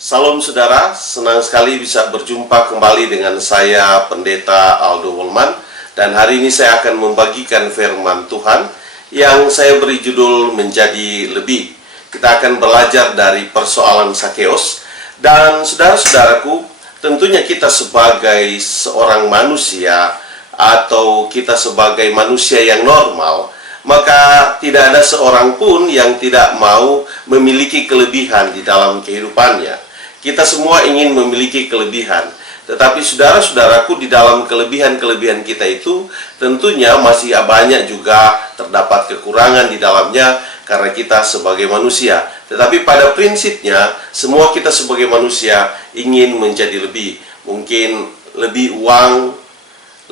Salam saudara, senang sekali bisa berjumpa kembali dengan saya Pendeta Aldo Wolman. Dan hari ini saya akan membagikan firman Tuhan yang saya beri judul Menjadi Lebih. Kita akan belajar dari persoalan Sakeus. Dan saudara-saudaraku, tentunya kita sebagai seorang manusia atau kita sebagai manusia yang normal, maka tidak ada seorang pun yang tidak mau memiliki kelebihan di dalam kehidupannya. Kita semua ingin memiliki kelebihan, tetapi saudara-saudaraku, di dalam kelebihan-kelebihan kita itu tentunya masih banyak juga terdapat kekurangan di dalamnya karena kita sebagai manusia. Tetapi pada prinsipnya semua kita sebagai manusia ingin menjadi lebih, mungkin lebih uang,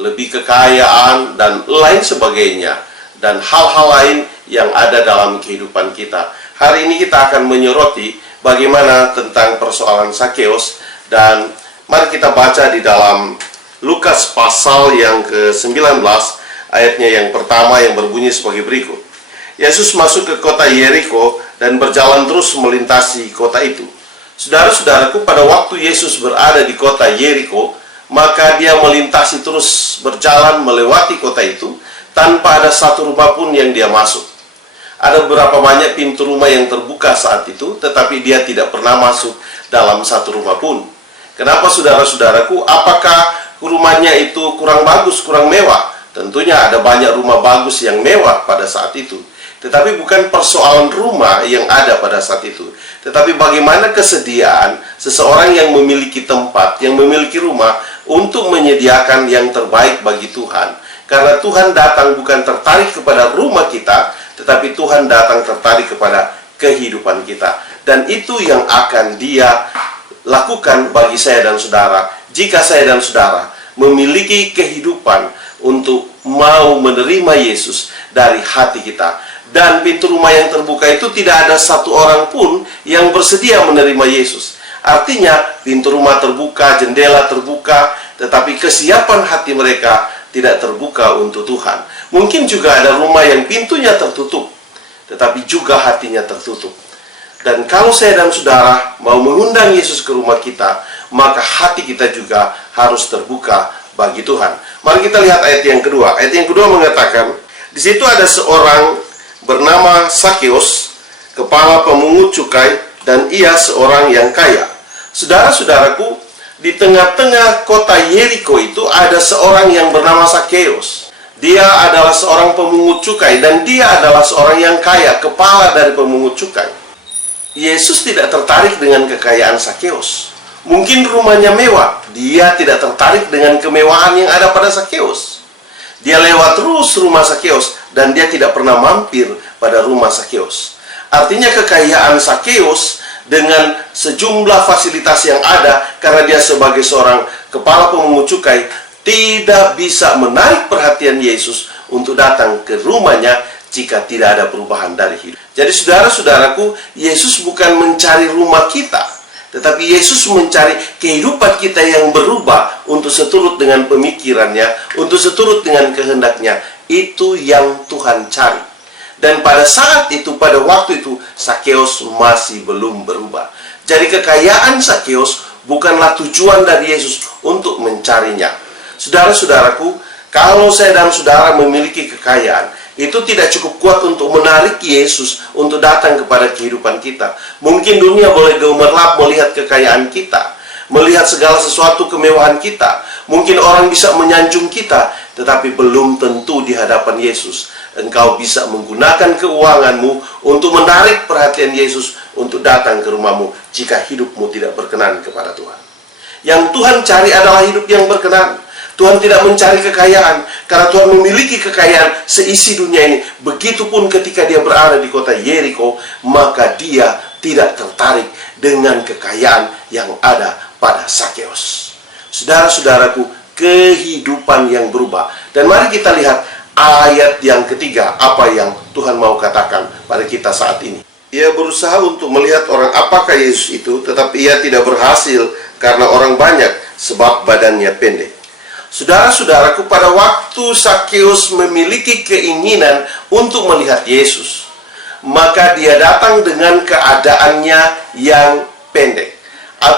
lebih kekayaan dan lain sebagainya, dan hal-hal lain yang ada dalam kehidupan kita. Hari ini kita akan menyoroti bagaimana tentang persoalan Sakeus, dan mari kita baca di dalam Lukas pasal yang ke-19 ayatnya yang pertama yang berbunyi sebagai berikut. Yesus masuk ke kota Yeriko dan berjalan terus melintasi kota itu. Saudara-saudaraku, pada waktu Yesus berada di kota Yeriko, maka dia melintasi terus berjalan melewati kota itu tanpa ada satu rumah pun yang dia masuk. Ada beberapa banyak pintu rumah yang terbuka saat itu, tetapi dia tidak pernah masuk dalam satu rumah pun. Kenapa saudara-saudaraku? Apakah rumahnya itu kurang bagus, kurang mewah? Tentunya ada banyak rumah bagus yang mewah pada saat itu. Tetapi bukan persoalan rumah yang ada pada saat itu, tetapi bagaimana kesediaan seseorang yang memiliki tempat, yang memiliki rumah untuk menyediakan yang terbaik bagi Tuhan. Karena Tuhan datang bukan tertarik kepada rumah kita, tetapi Tuhan datang tertarik kepada kehidupan kita. Dan itu yang akan Dia lakukan bagi saya dan saudara, jika saya dan saudara memiliki kehidupan untuk mau menerima Yesus dari hati kita. Dan pintu rumah yang terbuka itu tidak ada satu orang pun yang bersedia menerima Yesus. Artinya pintu rumah terbuka, jendela terbuka, tetapi kesiapan hati mereka tidak terbuka untuk Tuhan. Mungkin juga ada rumah yang pintunya tertutup, tetapi juga hatinya tertutup. Dan kalau saya dan saudara mau mengundang Yesus ke rumah kita, maka hati kita juga harus terbuka bagi Tuhan. Mari kita lihat ayat yang kedua. Ayat yang kedua mengatakan, di situ ada seorang bernama Sakeus, kepala pemungut cukai, dan ia seorang yang kaya. Saudara-saudaraku, di tengah-tengah kota Yeriko itu ada seorang yang bernama Sakeus. Dia adalah seorang pemungut cukai dan dia adalah seorang yang kaya, kepala dari pemungut cukai. Yesus tidak tertarik dengan kekayaan Sakeus. Mungkin rumahnya mewah, dia tidak tertarik dengan kemewahan yang ada pada Sakeus. Dia lewat terus rumah Sakeus dan dia tidak pernah mampir pada rumah Sakeus. Artinya kekayaan Sakeus dengan sejumlah fasilitas yang ada, karena dia sebagai seorang kepala pemungut cukai, tidak bisa menarik perhatian Yesus untuk datang ke rumahnya jika tidak ada perubahan dari hidup. Jadi saudara-saudaraku, Yesus bukan mencari rumah kita, tetapi Yesus mencari kehidupan kita yang berubah untuk seturut dengan pemikirannya, untuk seturut dengan kehendaknya. Itu yang Tuhan cari. Dan pada saat itu, pada waktu itu, Sakeus masih belum berubah. Jadi kekayaan Sakeus bukanlah tujuan dari Yesus untuk mencarinya. Saudara-saudaraku, kalau saya dan saudara memiliki kekayaan, itu tidak cukup kuat untuk menarik Yesus untuk datang kepada kehidupan kita. Mungkin dunia boleh gemerlap melihat kekayaan kita, melihat segala sesuatu kemewahan kita. Mungkin orang bisa menyanjung kita, tetapi belum tentu di hadapan Yesus engkau bisa menggunakan keuanganmu untuk menarik perhatian Yesus untuk datang ke rumahmu jika hidupmu tidak berkenan kepada Tuhan. Yang Tuhan cari adalah hidup yang berkenan. Tuhan tidak mencari kekayaan, karena Tuhan memiliki kekayaan seisi dunia ini. Begitupun ketika dia berada di kota Yeriko, maka dia tidak tertarik dengan kekayaan yang ada pada Sakeus. Saudara-saudaraku, kehidupan yang berubah. Dan mari kita lihat ayat yang ketiga, apa yang Tuhan mau katakan pada kita saat ini. Ia berusaha untuk melihat orang apakah Yesus itu, tetapi ia tidak berhasil karena orang banyak, sebab badannya pendek. Saudara-saudaraku, pada waktu Sakeus memiliki keinginan untuk melihat Yesus, maka dia datang dengan keadaannya yang pendek.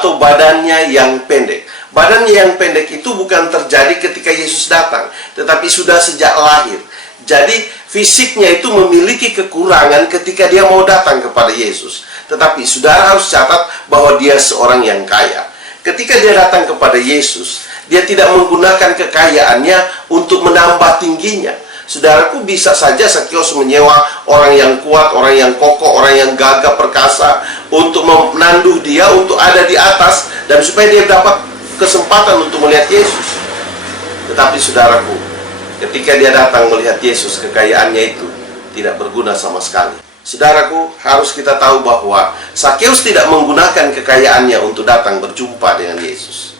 atau badannya yang pendek. Badannya yang pendek itu bukan terjadi ketika Yesus datang, tetapi sudah sejak lahir. Jadi fisiknya itu memiliki kekurangan ketika dia mau datang kepada Yesus. Tetapi saudara harus catat bahwa dia seorang yang kaya. Ketika dia datang kepada Yesus, dia tidak menggunakan kekayaannya untuk menambah tingginya. Saudaraku, bisa saja Sakeus menyewa orang yang kuat, orang yang kokoh, orang yang gagah perkasa untuk menanduh dia untuk ada di atas dan supaya dia dapat kesempatan untuk melihat Yesus. Tetapi saudaraku, ketika dia datang melihat Yesus, kekayaannya itu tidak berguna sama sekali. Saudaraku, harus kita tahu bahwa Sakeus tidak menggunakan kekayaannya untuk datang berjumpa dengan Yesus.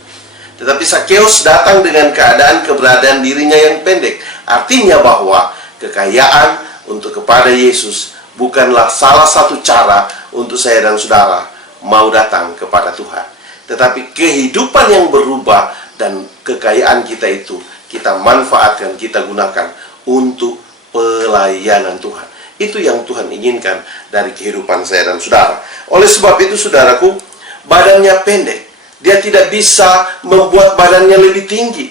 Tetapi Sakeus datang dengan keadaan keberadaan dirinya yang pendek. Artinya bahwa kekayaan untuk kepada Yesus bukanlah salah satu cara untuk saya dan saudara mau datang kepada Tuhan. Tetapi kehidupan yang berubah dan kekayaan kita itu kita manfaatkan, kita gunakan untuk pelayanan Tuhan. Itu yang Tuhan inginkan dari kehidupan saya dan saudara. Oleh sebab itu saudaraku, badannya pendek. Dia tidak bisa membuat badannya lebih tinggi.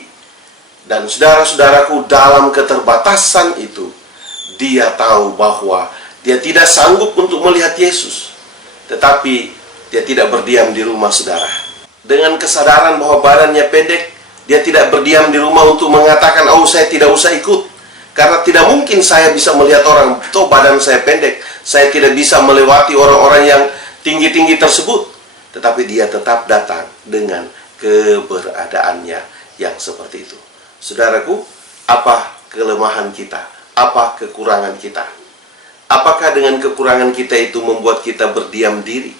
Dan saudara-saudaraku, dalam keterbatasan itu, dia tahu bahwa dia tidak sanggup untuk melihat Yesus. Tetapi dia tidak berdiam di rumah saudara. Dengan kesadaran bahwa badannya pendek, dia tidak berdiam di rumah untuk mengatakan, oh saya tidak usah ikut. Karena tidak mungkin saya bisa melihat orang, toh badan saya pendek. Saya tidak bisa melewati orang-orang yang tinggi-tinggi tersebut. Tetapi dia tetap datang dengan keberadaannya yang seperti itu. Saudaraku, apa kelemahan kita? Apa kekurangan kita? Apakah dengan kekurangan kita itu membuat kita berdiam diri?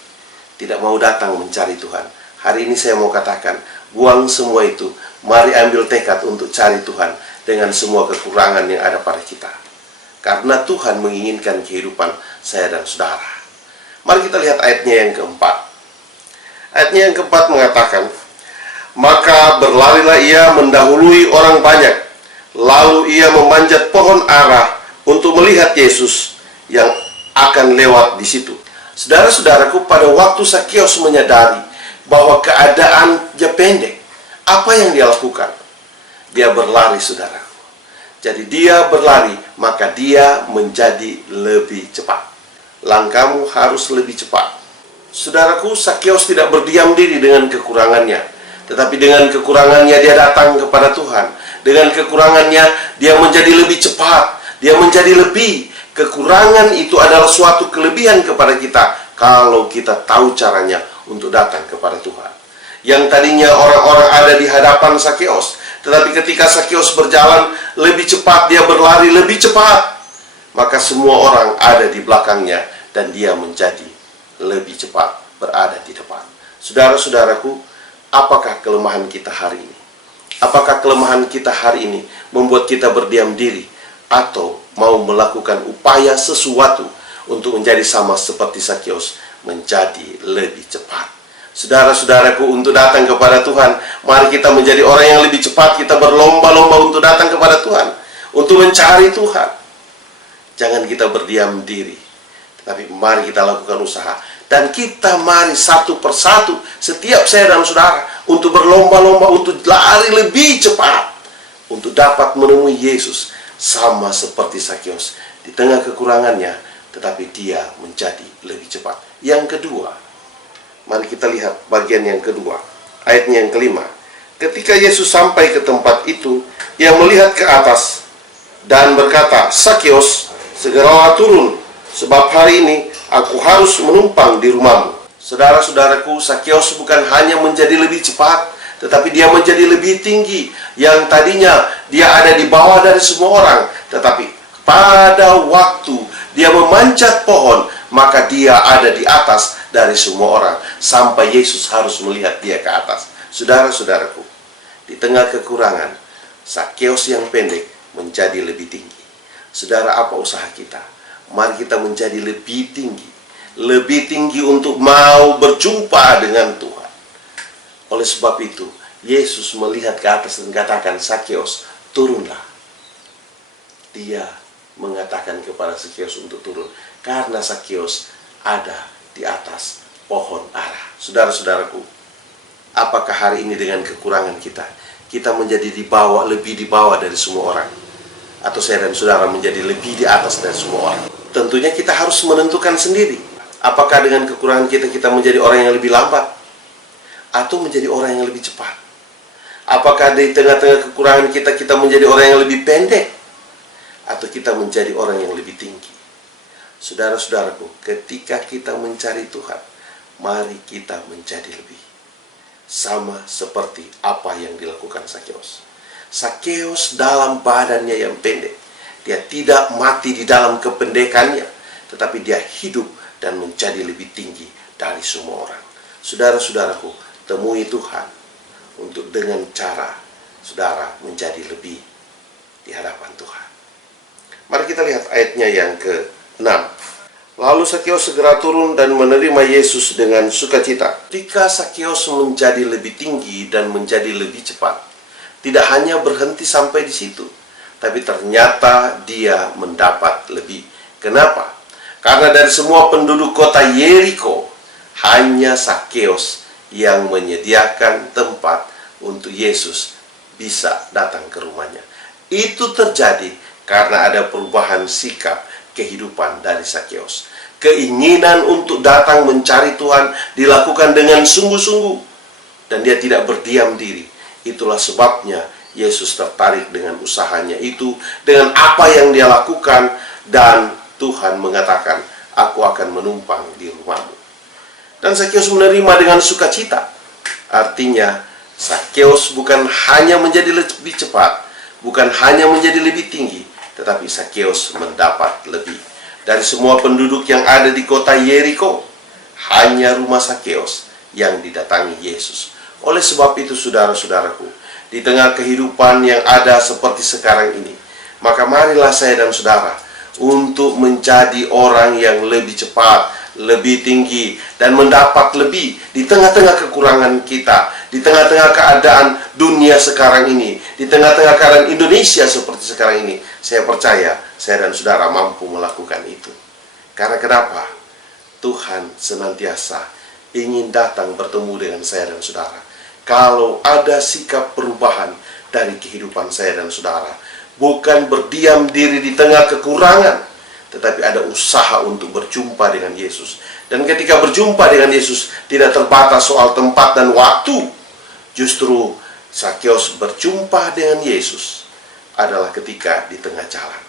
Tidak mau datang mencari Tuhan. Hari ini saya mau katakan, buang semua itu. Mari ambil tekad untuk cari Tuhan dengan semua kekurangan yang ada pada kita. Karena Tuhan menginginkan kehidupan saya dan saudara. Mari kita lihat ayatnya yang keempat. Ayatnya yang keempat mengatakan, maka berlarilah ia mendahului orang banyak, lalu ia memanjat pohon ara untuk melihat Yesus yang akan lewat di situ. Saudara-saudaraku, pada waktu Sakeus menyadari bahwa keadaannya pendek, apa yang dia lakukan? Dia berlari, saudaraku. Jadi dia berlari, maka dia menjadi lebih cepat. Langkahmu harus lebih cepat. Saudaraku, Sakeus tidak berdiam diri dengan kekurangannya. Tetapi dengan kekurangannya dia datang kepada Tuhan. Dengan kekurangannya dia menjadi lebih cepat. Dia menjadi lebih. Kekurangan itu adalah suatu kelebihan kepada kita kalau kita tahu caranya untuk datang kepada Tuhan. Yang tadinya orang-orang ada di hadapan Sakeus, tetapi ketika Sakeus berjalan lebih cepat, dia berlari lebih cepat, maka semua orang ada di belakangnya dan dia menjadi lebih cepat berada di depan. Saudara-saudaraku, apakah kelemahan kita hari ini? Apakah kelemahan kita hari ini membuat kita berdiam diri atau mau melakukan upaya sesuatu untuk menjadi sama seperti Sakeus, menjadi lebih cepat? Saudara-saudaraku, untuk datang kepada Tuhan, mari kita menjadi orang yang lebih cepat. Kita berlomba-lomba untuk datang kepada Tuhan, untuk mencari Tuhan. Jangan kita berdiam diri, tapi mari kita lakukan usaha. Dan kita mari satu persatu, setiap saya dan saudara, untuk berlomba-lomba, untuk lari lebih cepat, untuk dapat menemui Yesus, sama seperti Sakeus. Di tengah kekurangannya, tetapi dia menjadi lebih cepat. Yang kedua, mari kita lihat bagian yang kedua, ayatnya yang kelima. Ketika Yesus sampai ke tempat itu, ia melihat ke atas dan berkata, Sakeus, segeralah turun, sebab hari ini aku harus menumpang di rumahmu. Saudara-saudaraku, Sakeus bukan hanya menjadi lebih cepat, tetapi dia menjadi lebih tinggi. Yang tadinya dia ada di bawah dari semua orang, tetapi pada waktu dia memanjat pohon, maka dia ada di atas dari semua orang, sampai Yesus harus melihat dia ke atas. Saudara-saudaraku, di tengah kekurangan, Sakeus yang pendek menjadi lebih tinggi. Saudara, apa usaha kita? Mari kita menjadi lebih tinggi untuk mau berjumpa dengan Tuhan. Oleh sebab itu, Yesus melihat ke atas dan katakan, Sakeus, turunlah. Dia mengatakan kepada Sakeus untuk turun, karena Sakeus ada di atas pohon ara. Saudara-saudaraku, Apakah hari ini dengan kekurangan kita, kita menjadi lebih dibawa dari semua orang? Atau saya dan saudara menjadi lebih di atas dari semua orang? Tentunya kita harus menentukan sendiri. Apakah dengan kekurangan kita, kita menjadi orang yang lebih lambat? Atau menjadi orang yang lebih cepat? Apakah di tengah-tengah kekurangan kita, kita menjadi orang yang lebih pendek? Atau kita menjadi orang yang lebih tinggi? Saudara-saudaraku, ketika kita mencari Tuhan, mari kita menjadi lebih. Sama seperti apa yang dilakukan Sakeus. Sakeus dalam badannya yang pendek, dia tidak mati di dalam kependekannya, tetapi dia hidup dan menjadi lebih tinggi dari semua orang. Saudara-saudaraku, temui Tuhan untuk dengan cara saudara menjadi lebih di hadapan Tuhan. Mari kita lihat ayatnya yang ke-6. Lalu Sakeus segera turun dan menerima Yesus dengan sukacita. Ketika Sakeus menjadi lebih tinggi dan menjadi lebih cepat, tidak hanya berhenti sampai di situ, tapi ternyata dia mendapat lebih. Kenapa? Karena dari semua penduduk kota Yeriko, hanya Sakeus yang menyediakan tempat untuk Yesus bisa datang ke rumahnya. Itu terjadi karena ada perubahan sikap kehidupan dari Sakeus. Keinginan untuk datang mencari Tuhan dilakukan dengan sungguh-sungguh, dan dia tidak berdiam diri. Itulah sebabnya Yesus tertarik dengan usahanya itu, dengan apa yang dia lakukan, dan Tuhan mengatakan, "Aku akan menumpang di rumahmu." Dan Sakeus menerima dengan sukacita. Artinya, Sakeus bukan hanya menjadi lebih cepat, bukan hanya menjadi lebih tinggi, tetapi Sakeus mendapat lebih. Dari semua penduduk yang ada di kota Yeriko, hanya rumah Sakeus yang didatangi Yesus. Oleh sebab itu, saudara-saudaraku, di tengah kehidupan yang ada seperti sekarang ini, maka marilah saya dan saudara untuk menjadi orang yang lebih cepat, lebih tinggi, dan mendapat lebih di tengah-tengah kekurangan kita, di tengah-tengah keadaan dunia sekarang ini, di tengah-tengah keadaan Indonesia seperti sekarang ini. Saya percaya saya dan saudara mampu melakukan itu. Karena kenapa? Tuhan senantiasa ingin datang bertemu dengan saya dan saudara. Kalau ada sikap perubahan dari kehidupan saya dan saudara, bukan berdiam diri di tengah kekurangan, tetapi ada usaha untuk berjumpa dengan Yesus. Dan ketika berjumpa dengan Yesus, tidak terbatas soal tempat dan waktu. Justru Sakeus berjumpa dengan Yesus adalah ketika di tengah jalan.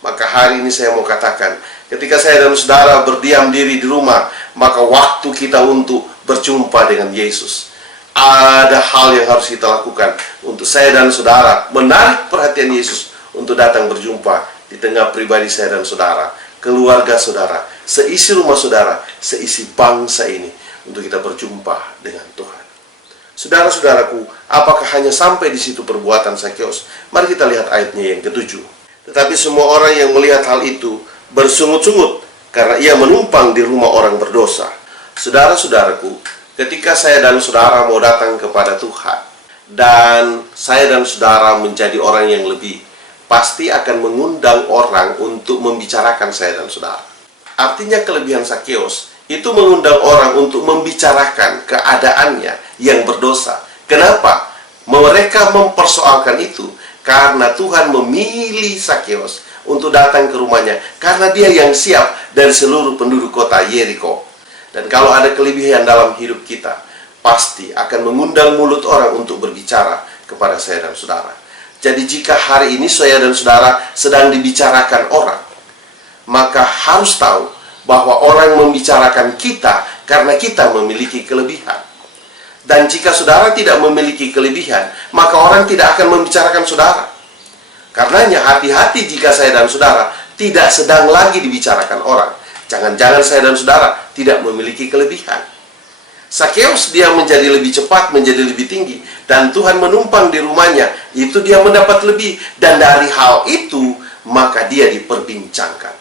Maka hari ini saya mau katakan, ketika saya dan saudara berdiam diri di rumah, maka waktu kita untuk berjumpa dengan Yesus. Ada hal yang harus kita lakukan untuk saya dan saudara menarik perhatian Yesus untuk datang berjumpa di tengah pribadi saya dan saudara, keluarga saudara, seisi rumah saudara, seisi bangsa ini, untuk kita berjumpa dengan Tuhan. Saudara-saudaraku, apakah hanya sampai di situ perbuatan Sakeus? Mari kita lihat ayatnya yang ke-7. Tetapi semua orang yang melihat hal itu bersungut-sungut karena ia menumpang di rumah orang berdosa. Saudara-saudaraku, ketika saya dan saudara mau datang kepada Tuhan, dan saya dan saudara menjadi orang yang lebih, pasti akan mengundang orang untuk membicarakan saya dan saudara. Artinya kelebihan Sakeus itu mengundang orang untuk membicarakan keadaannya yang berdosa. Kenapa? Mereka mempersoalkan itu karena Tuhan memilih Sakeus untuk datang ke rumahnya, karena dia yang siap dari seluruh penduduk kota Yeriko. Dan kalau ada kelebihan dalam hidup kita, pasti akan mengundang mulut orang untuk berbicara kepada saya dan saudara. Jadi jika hari ini saya dan saudara sedang dibicarakan orang, maka harus tahu bahwa orang membicarakan kita karena kita memiliki kelebihan. Dan jika saudara tidak memiliki kelebihan, maka orang tidak akan membicarakan saudara. Karenanya hati-hati jika saya dan saudara tidak sedang lagi dibicarakan orang. Jangan-jangan saya dan saudara tidak memiliki kelebihan. Sakeus dia menjadi lebih cepat, menjadi lebih tinggi, dan Tuhan menumpang di rumahnya, itu dia mendapat lebih. Dan dari hal itu, maka dia diperbincangkan.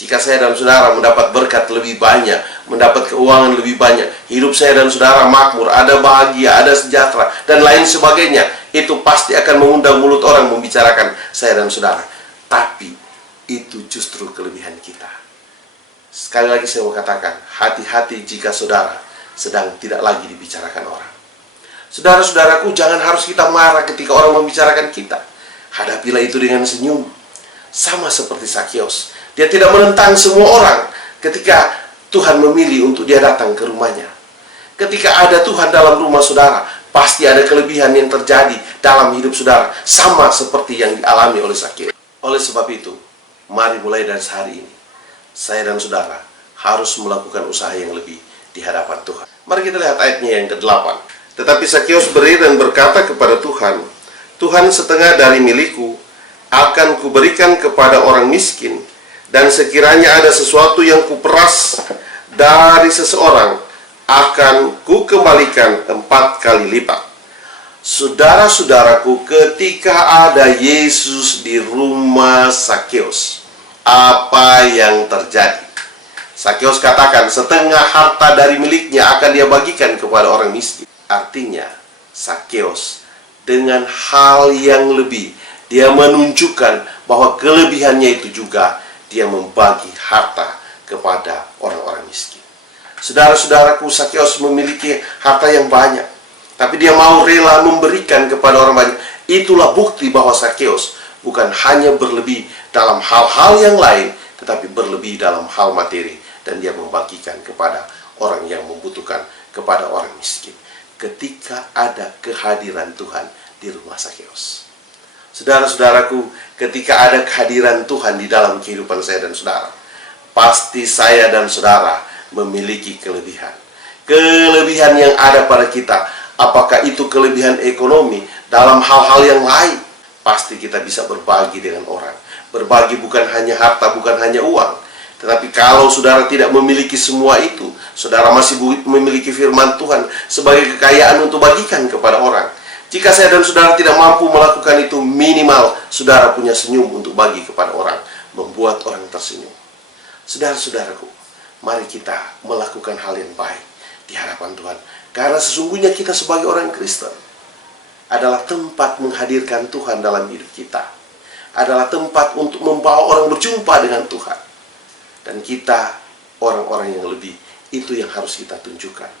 Jika saya dan saudara mendapat berkat lebih banyak, mendapat keuangan lebih banyak, hidup saya dan saudara makmur, ada bahagia, ada sejahtera, dan lain sebagainya, itu pasti akan mengundang mulut orang membicarakan saya dan saudara. Tapi, itu justru kelebihan kita. Sekali lagi saya mau katakan, hati-hati jika saudara sedang tidak lagi dibicarakan orang. Saudara-saudaraku, jangan harus kita marah ketika orang membicarakan kita. Hadapilah itu dengan senyum. Sama seperti Sakeus. Dia tidak menentang semua orang ketika Tuhan memilih untuk dia datang ke rumahnya. Ketika ada Tuhan dalam rumah saudara, pasti ada kelebihan yang terjadi dalam hidup saudara. Sama seperti yang dialami oleh Sakeus. Oleh sebab itu, mari mulai dari hari ini, saya dan saudara harus melakukan usaha yang lebih di hadapan Tuhan. Mari kita lihat ayatnya yang ke-8. Tetapi Sakeus berdiri dan berkata kepada Tuhan, Tuhan, setengah dari milikku akan kuberikan kepada orang miskin, dan sekiranya ada sesuatu yang kuperas dari seseorang, akan kukembalikan 4 kali lipat. Saudara-saudaraku, ketika ada Yesus di rumah Sakeus, apa yang terjadi? Sakeus katakan, setengah harta dari miliknya akan dia bagikan kepada orang miskin. Artinya, Sakeus dengan hal yang lebih, dia menunjukkan bahwa kelebihannya itu juga dia membagi harta kepada orang-orang miskin. Saudara-saudaraku, Sakeus memiliki harta yang banyak, tapi dia mau rela memberikan kepada orang banyak. Itulah bukti bahwa Sakeus bukan hanya berlebih dalam hal-hal yang lain, tetapi berlebih dalam hal materi, dan dia membagikan kepada orang yang membutuhkan, kepada orang miskin. Ketika ada kehadiran Tuhan di rumah Sakeus. Saudara-saudaraku, ketika ada kehadiran Tuhan di dalam kehidupan saya dan saudara, pasti saya dan saudara memiliki kelebihan. Kelebihan yang ada pada kita, apakah itu kelebihan ekonomi, dalam hal-hal yang lain, pasti kita bisa berbagi dengan orang. Berbagi bukan hanya harta, bukan hanya uang. Tetapi kalau saudara tidak memiliki semua itu, saudara masih memiliki firman Tuhan sebagai kekayaan untuk bagikan kepada orang. Jika saya dan saudara tidak mampu melakukan itu, minimal saudara punya senyum untuk bagi kepada orang, membuat orang tersenyum. Saudara-saudaraku, mari kita melakukan hal yang baik di hadapan Tuhan. Karena sesungguhnya kita sebagai orang Kristen adalah tempat menghadirkan Tuhan dalam hidup kita. Adalah tempat untuk membawa orang berjumpa dengan Tuhan. Dan kita, orang-orang yang lebih, itu yang harus kita tunjukkan.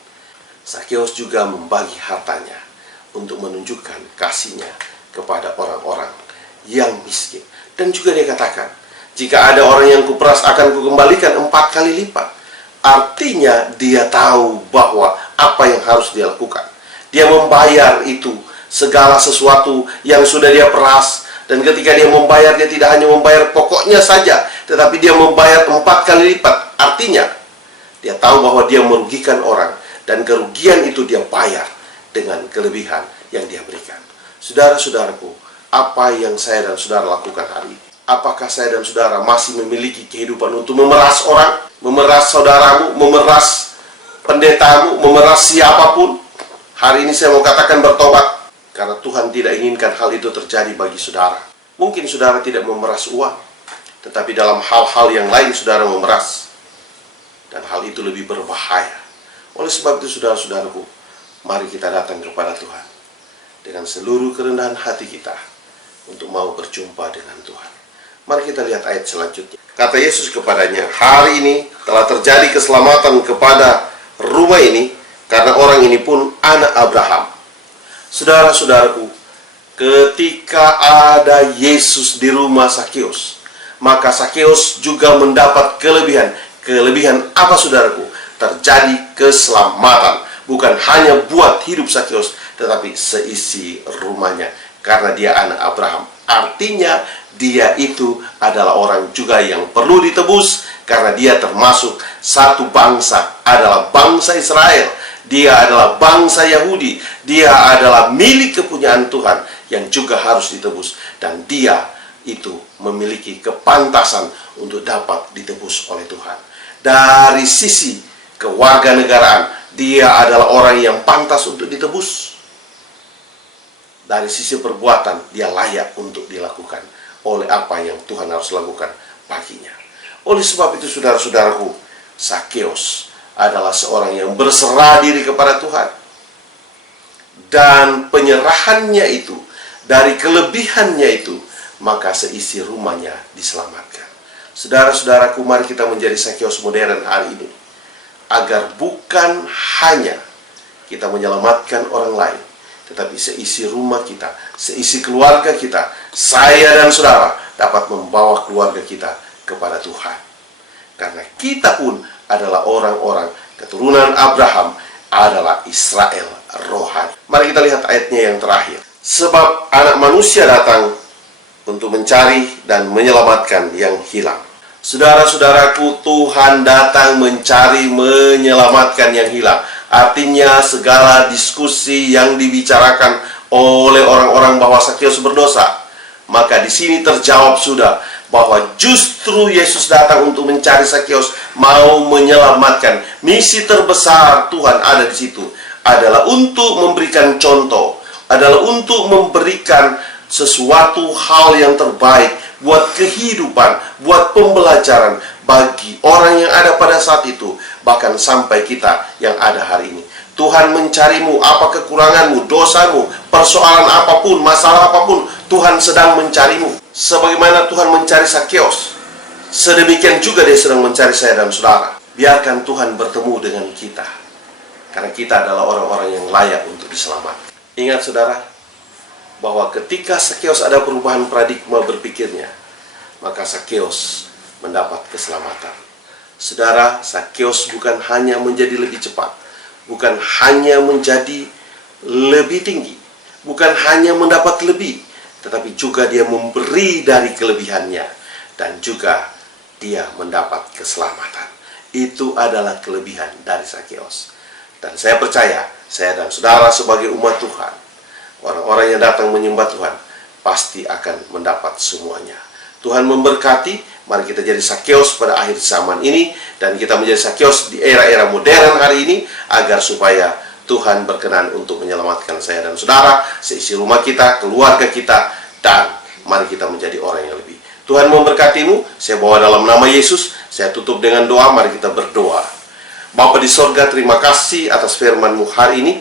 Sakeus juga membagi hartanya untuk menunjukkan kasihnya kepada orang-orang yang miskin. Dan juga dia katakan, jika ada orang yang kuperas akan kukembalikan 4 kali lipat. Artinya dia tahu bahwa apa yang harus dia lakukan. Dia membayar itu, segala sesuatu yang sudah dia peras. Dan ketika dia membayar, dia tidak hanya membayar pokoknya saja, tetapi dia membayar 4 kali lipat. Artinya, dia tahu bahwa dia merugikan orang, dan kerugian itu dia bayar dengan kelebihan yang dia berikan. Saudara-saudaraku, apa yang saya dan saudara lakukan hari ini? Apakah saya dan saudara masih memiliki kehidupan untuk memeras orang? Memeras saudaramu, memeras pendetamu, memeras siapapun? Hari ini saya mau katakan bertobat. Karena Tuhan tidak inginkan hal itu terjadi bagi saudara. Mungkin saudara tidak memeras uang, tetapi dalam hal-hal yang lain saudara memeras. Dan hal itu lebih berbahaya. Oleh sebab itu saudara-saudaraku, mari kita datang kepada Tuhan dengan seluruh kerendahan hati kita untuk mau berjumpa dengan Tuhan. Mari kita lihat ayat selanjutnya. Kata Yesus kepadanya, hari ini telah terjadi keselamatan kepada rumah ini, karena orang ini pun anak Abraham. Saudara-saudaraku, ketika ada Yesus di rumah Sakeus, maka Sakeus juga mendapat kelebihan. Kelebihan apa, saudaraku? Terjadi keselamatan. Bukan hanya buat hidup Sakeus, tetapi seisi rumahnya. Karena dia anak Abraham. Artinya, dia itu adalah orang juga yang perlu ditebus. Karena dia termasuk satu bangsa, adalah bangsa Israel. Dia adalah bangsa Yahudi. Dia adalah milik kepunyaan Tuhan yang juga harus ditebus. Dan dia itu memiliki kepantasan untuk dapat ditebus oleh Tuhan. Dari sisi kewarganegaraan, dia adalah orang yang pantas untuk ditebus. Dari sisi perbuatan, dia layak untuk dilakukan oleh apa yang Tuhan harus lakukan baginya. Oleh sebab itu, saudara-saudaraku, Sakeus adalah seorang yang berserah diri kepada Tuhan. Dan penyerahannya itu, dari kelebihannya itu, maka seisi rumahnya diselamatkan. Saudara-saudaraku, mari kita menjadi Sakeus modern hari ini. Agar bukan hanya kita menyelamatkan orang lain, tetapi seisi rumah kita, seisi keluarga kita, saya dan saudara dapat membawa keluarga kita kepada Tuhan. Karena kita pun adalah orang-orang keturunan Abraham, adalah Israel rohani. Mari kita lihat ayatnya yang terakhir. Sebab anak manusia datang untuk mencari dan menyelamatkan yang hilang. Saudara-saudaraku, Tuhan datang mencari, menyelamatkan yang hilang. Artinya segala diskusi yang dibicarakan oleh orang-orang bahwa Sakeus berdosa, maka di sini terjawab sudah bahwa justru Yesus datang untuk mencari Sakeus, mau menyelamatkan. Misi terbesar Tuhan ada di situ, adalah untuk memberikan contoh, adalah untuk memberikan sesuatu hal yang terbaik buat kehidupan, buat pembelajaran bagi orang yang ada pada saat itu, bahkan sampai kita yang ada hari ini. Tuhan mencarimu, apa kekuranganmu, dosamu, persoalan apapun, masalah apapun, Tuhan sedang mencarimu. Sebagaimana Tuhan mencari Sakeus, sedemikian juga Dia sedang mencari saya dan saudara. Biarkan Tuhan bertemu dengan kita, karena kita adalah orang-orang yang layak untuk diselamatkan. Ingat saudara, bahwa ketika Sakeus ada perubahan paradigma berpikirnya, maka Sakeus mendapat keselamatan. Saudara, Sakeus bukan hanya menjadi lebih cepat, bukan hanya menjadi lebih tinggi, bukan hanya mendapat lebih, tetapi juga dia memberi dari kelebihannya, dan juga dia mendapat keselamatan. Itu adalah kelebihan dari Sakeus. Dan saya percaya, saya dan saudara sebagai umat Tuhan, orang-orang yang datang menyembah Tuhan, pasti akan mendapat semuanya. Tuhan memberkati. Mari kita jadi Sakeus pada akhir zaman ini, dan kita menjadi Sakeus di era-era modern hari ini, agar supaya Tuhan berkenan untuk menyelamatkan saya dan saudara, seisi rumah kita, keluarga kita, dan mari kita menjadi orang yang lebih. Tuhan memberkatimu. Saya bawa dalam nama Yesus. Saya tutup dengan doa. Mari kita berdoa. Bapa di sorga, terima kasih atas firman-Mu hari ini.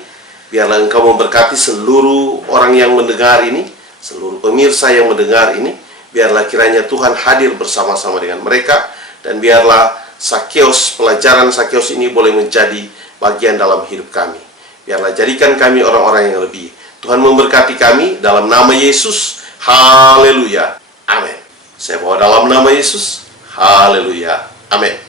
Biarlah Engkau memberkati seluruh orang yang mendengar ini, seluruh pemirsa yang mendengar ini. Biarlah kiranya Tuhan hadir bersama-sama dengan mereka, dan biarlah Sakeus, pelajaran Sakeus ini boleh menjadi bagian dalam hidup kami. Biarlah jadikan kami orang-orang yang lebih. Tuhan memberkati kami dalam nama Yesus. Haleluya. Amin. Saya bawa dalam nama Yesus. Haleluya. Amin.